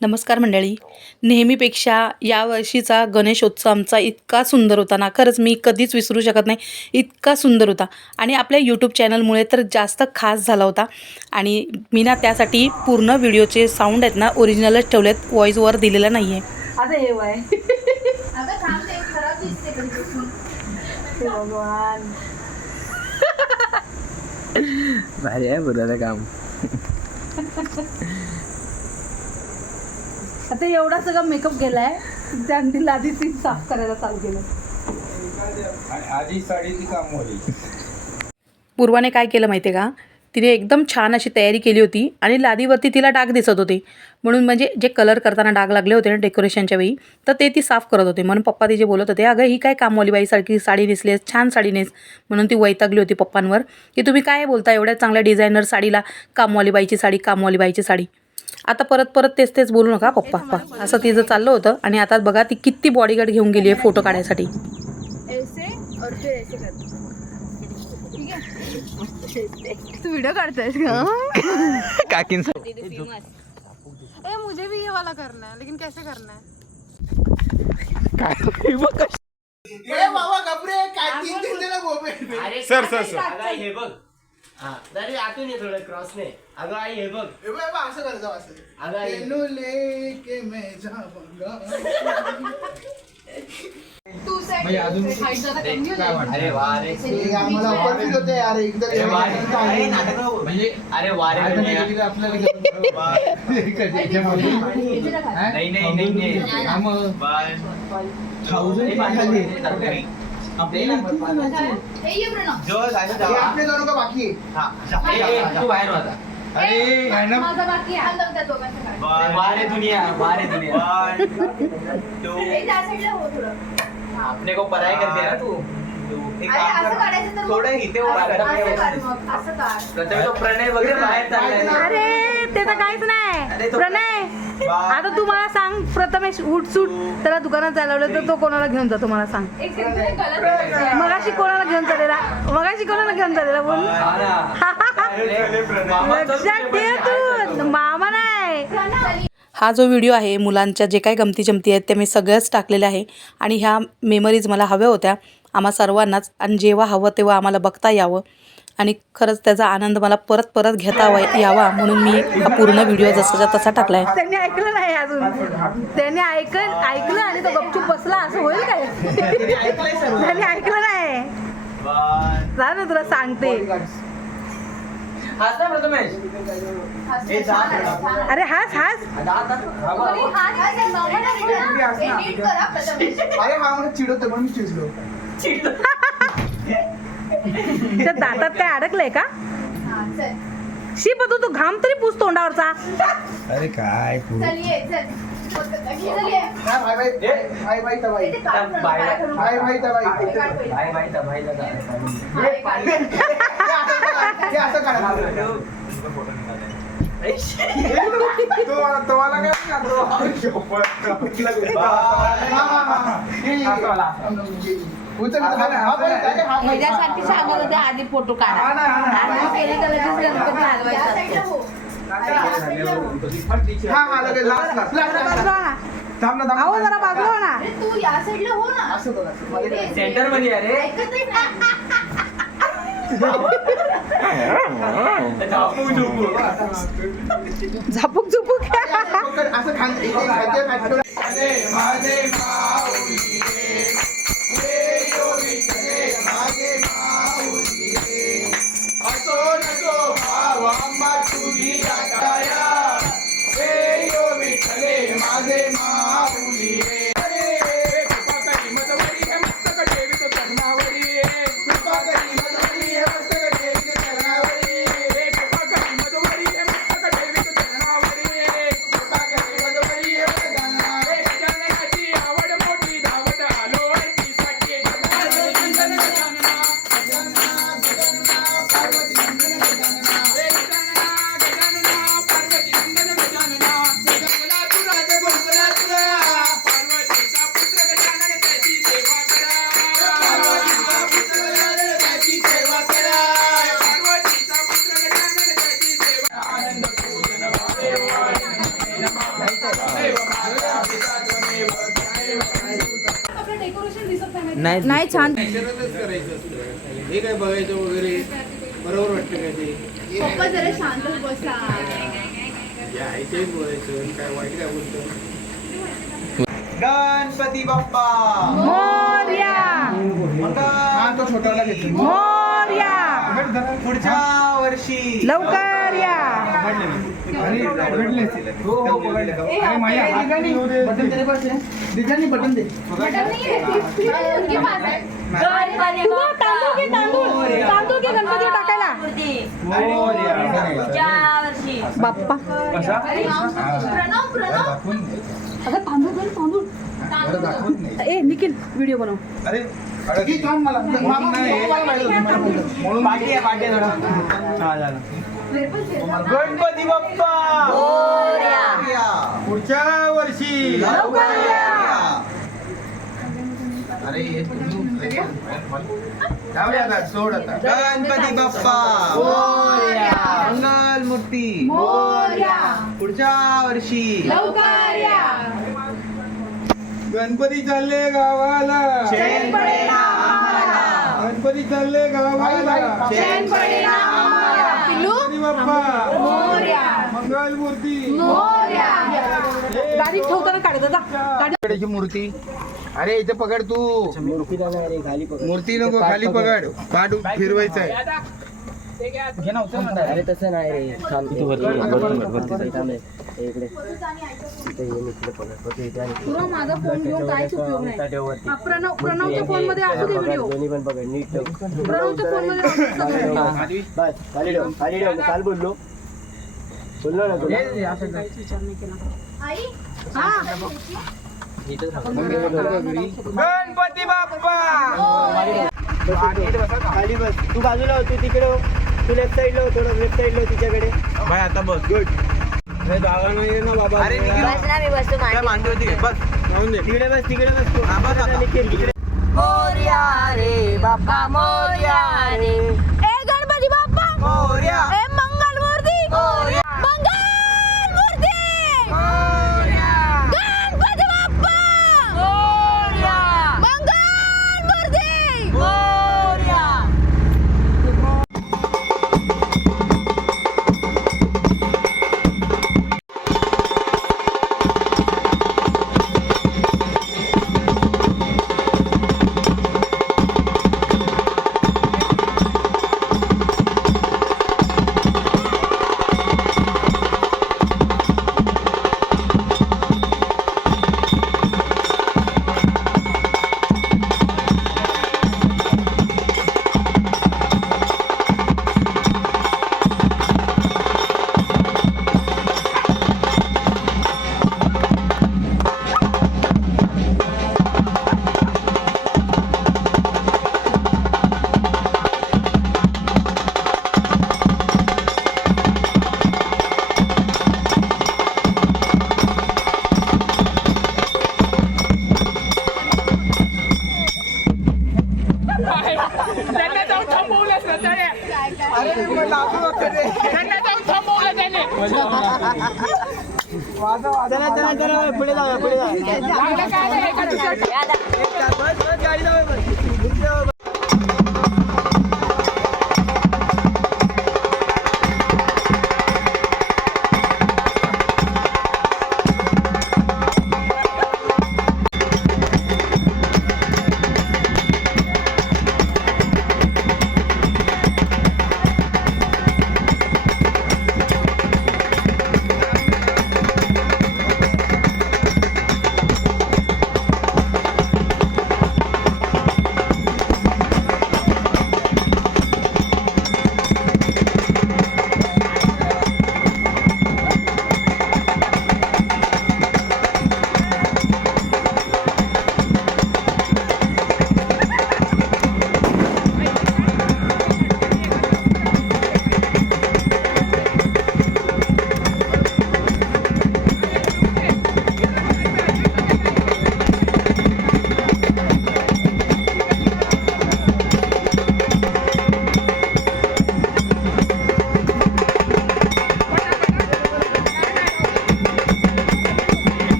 नमस्कार मंडळी. नेहमीपेक्षा यावर्षीचा गणेशोत्सव आमचा इतका सुंदर होता ना. खरंच मी कधीच विसरू शकत नाही. इतका सुंदर होता. आणि आपल्या यूट्यूब चॅनलमुळे तर जास्त खास झाला होता. आणि मी ना त्यासाठी पूर्ण व्हिडिओचे साऊंड आहेत ना ओरिजिनलच ठेवलेत. व्हॉईसवर दिलेला नाही आहे हे भगवान. भारी आहे बुराचं काम. आता एवढा सगळा मेकअप केलाय त्यांनी आधी ती साफ करायला चालू केलं. आधी साडीची काम पूर्वाने काय केलं माहिती आहे का? तिने एकदम छान अशी तयारी केली होती आणि लादीवरती तिला डाग दिसत होते. म्हणून म्हणजे जे कलर करताना डाग लागले होते ना डेकोरेशनच्या वेळी तर ते ती साफ करत होते. म्हणून पप्पा तिचे बोलत होते अगं ही काय कामवाली बाईसारखी साडी नेसलीस छान साडी नेस. म्हणून ती वैतागली होती पप्पांवर की तुम्ही काय बोलता एवढ्या चांगल्या डिझायनर साडीला कामवाली बाईची साडी कामवाली बाईची साडी? आता परत परत तेच तेच बोलू नका पप्पा पप्पा. असं तिचं चाललं होतं आणि आता बघा ती किती बॉडीगार्ड घेऊन गेली आहे फोटो काढायसाठी. ऐसे और फिर ऐसे कर. ठीक है तू वीडियो काढतेस का? काकींचा. ए मुझे भी ये वाला करना है लेकिन कैसे करना है? Sir sir sir. हे बघ. हा अरे आतून ये थोडं क्रॉसने अगं आई हे बघ. अगं आई. तू सेट हाईट जरा कमी होईल. अरे वा अरे आम्हाला ऑफिस होते यार एकदा अरे वा रे. अरे नाटक नको. अरे वा रे दुनिया. नाही नाही नाही नाही. ना, पाठवून. ए ये प्रणव जवळ जायचं जावा. हा. ए, ए, तू बाहेर होता अरे माझा बाकी आहे थांब, थांब, त्या दोघांचं काढ. बाय. वा रे दुनिया वा रे दुनिया तू ए, त्या साईडला हो थोडं अपने को पराई करते ना तू तू एक अरे काम असं कर. काढायचं तर थोडं इथे उभा कर. असं काढ मग असं काढ. प्रथम तो प्रणय वगैरे बाहेर चाललाय. अरे ते तर काहीच अरे नाही तो- प्रणय. आता तू मला सांग प्रथमेश उठसूट त्याला दुकानात चालवलं तर तो कोणाला घेऊन जातो मला सांग. एक मगाशी कोणाला घेऊन चाललेला? मगाशी कोणाला घेऊन चाललेला? बोल. हा ना. अरे, मामा लक्षात ठेव तू. मामा नाही. चली हा जो व्हिडिओ आहे मुलांच्या जे काही गमती जमती आहेत त्या मी सगळ्याच टाकलेल्या आहे. आणि ह्या मेमरीज मला हव्या होत्या. आम्हा सर्वांनाच. आणि जेव्हा हवं तेव्हा आम्हाला बघता यावं. आणि खरंच त्याचा आनंद मला परत परत घेता वा- यावा म्हणून मी हा पूर्ण व्हिडिओ जसाच्या तसा टाकला आहे त्यांनी ऐकलं नाही अजून. त्यांनी ऐक ऐकलं आणि तो गपचूप बसला. असं होईल काय? त्यांनी ऐकलं नाही. बाय. जा ना तुला सांगते. अरे. हा. हे. हा मला चिडवतो म्हणून मी चिडलो. त्या दातात काय अडकलंय का हा, चल. शी पण तू तो घाम तरी पुस तोंडावरचा अरे काय. हा, हे. हा, हे. हे असं तुम्हाला काय. ह्याच्यासाठी सांगत होते आधी फोटो काढा ना, हा ना, केले लगेच गणपती हलवायचा. थांब ना थांब ना. बाजू हो ना तू या साईडला हो ना असं बघ. सेंटरमध्ये अरे झापूक झुपूक असं नाही छान. हे काय बघायचं वगैरे? बरोबर वाटतं का ते? पप्पा जरा शांत बसा. या आहे बोलायचं काय वाईट काय बोलतो? गणपती बाप्पा! हा तो छोटाला घेतो पुढच्या वर्षी. लवकर! या आणि भेटले. असतील. अरे माया हात नाही होऊ दे. तांदूळ घे गणपती टाकायला. बाप्पा. प्रणव प्रणव. अगं तांदूळ घे तांदूळ. ए निखिल व्हिडिओ बनव. अरे मला. गणपती बाप्पा! पुढच्या वर्षी! अरे हे आता सोड आता. गणपती बाप्पा! मंगल मूर्ती! पुढच्या वर्षी! गणपती चालले गावाला! गणपती चालले गावाला! गणपती बाप्पा मंगल मूर्ती गाडी ठेवताना काढत जा गाडी गणपतीची मूर्ती. अरे इथे पकड तू. मूर्ती नाही रे खाली पकड. मूर्ती नको खाली पकड. पाठ फिरवायचं आहे अरे तसं नाही रे. थांब. इकडे. इथे ये इकडे पकड ओके इथे आणि तुला माझा फोन घेऊन काहीच उपयोग नाही. त्या ठेववरती. हा, प्रणव प्रणवच्या फोनमध्ये असू दे पकड, व्हिडिओ दोन्ही पण पकड नीट ठेव. प्रणवच्या फोनमध्ये असू दे सगळे व्हिडिओ बस खाली ठेव खाली ठेव. मी काल बोललो. बोललो ना तुला. आई? गणपती बाप्पा! खाली बस. तू बाजूला हो, तू तिकडे हो. तू लेफ्ट साईडला हो, थोडं लेफ्ट साईडला हो तिच्याकडे. भाई आता बस. गुड जागा नाही ना बाबा. अरे निखिल काय मांडी होती? बस. राहून दे. तिकडे बस तिकडे बस तू. हा, बस आता. निखिल, इकडे. ए गणपती बाप्पा. मोरया. ए चला चला चला पुढे जाऊया पुढे जाऊया.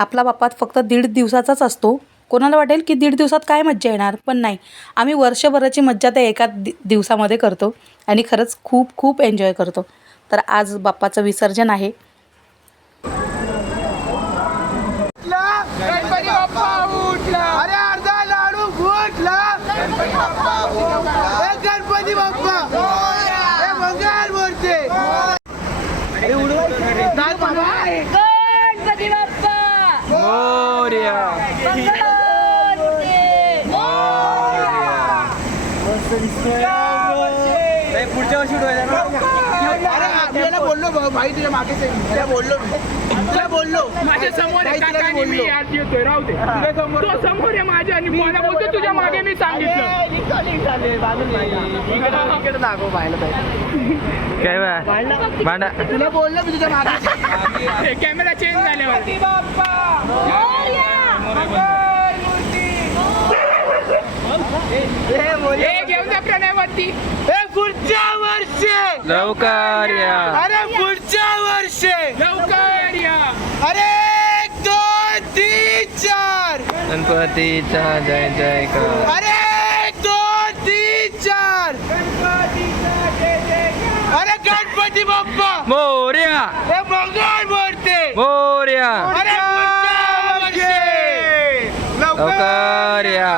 आपला बाप्पा फक्त दीड दिवसाचाच असतो. कोणाला वाटेल की दीड दिवसात काय मज्जा येणार? पण नाही. आम्ही वर्षभराची मज्जा त्या एका दि दिवसामध्ये करतो आणि खरंच खूप खूप एन्जॉय करतो. तर आज बाप्पाचं विसर्जन आहे गणपती बाप्पा उठला अरे अर्धा लाडू फुटला गणपती बाप्पा उठला गणपती बाप्पा हे मंगळ मूर्ती अरे उडवायचं नाही बाबा. गणपती बाप्पा मोर्या पुढच्या वर्षी उडवायला ना अरे आपल्याला बोललो भाऊ, भाई तुझ्या मागे त्या बोललो. तुला बोललो. माझ्यासमोर आहे मी. आज येतोय. राहू दे. समोर तो समोर आहे माझ्या आणि मला बोलतो. तुझ्या मागे मी सांगितलं. काय भांडा तुला बोललो मी तुझ्या मागे. कॅमेरा चेंज झाल्यावर. हे घेऊन जा प्रणयवरती पुढच्या वर्षी! लवकर या. अरे पुढच्या वर्षी! लवकर या. अरे एक दोन तीन चार! गणपतीचा जय जय कर अरे एक दोन तीन चार! अरे गणपती बाप्पा! मोर्या. हे मंगळ मूर्ती मोर्या. अरे पुढच्या वर्षी! लवकर या.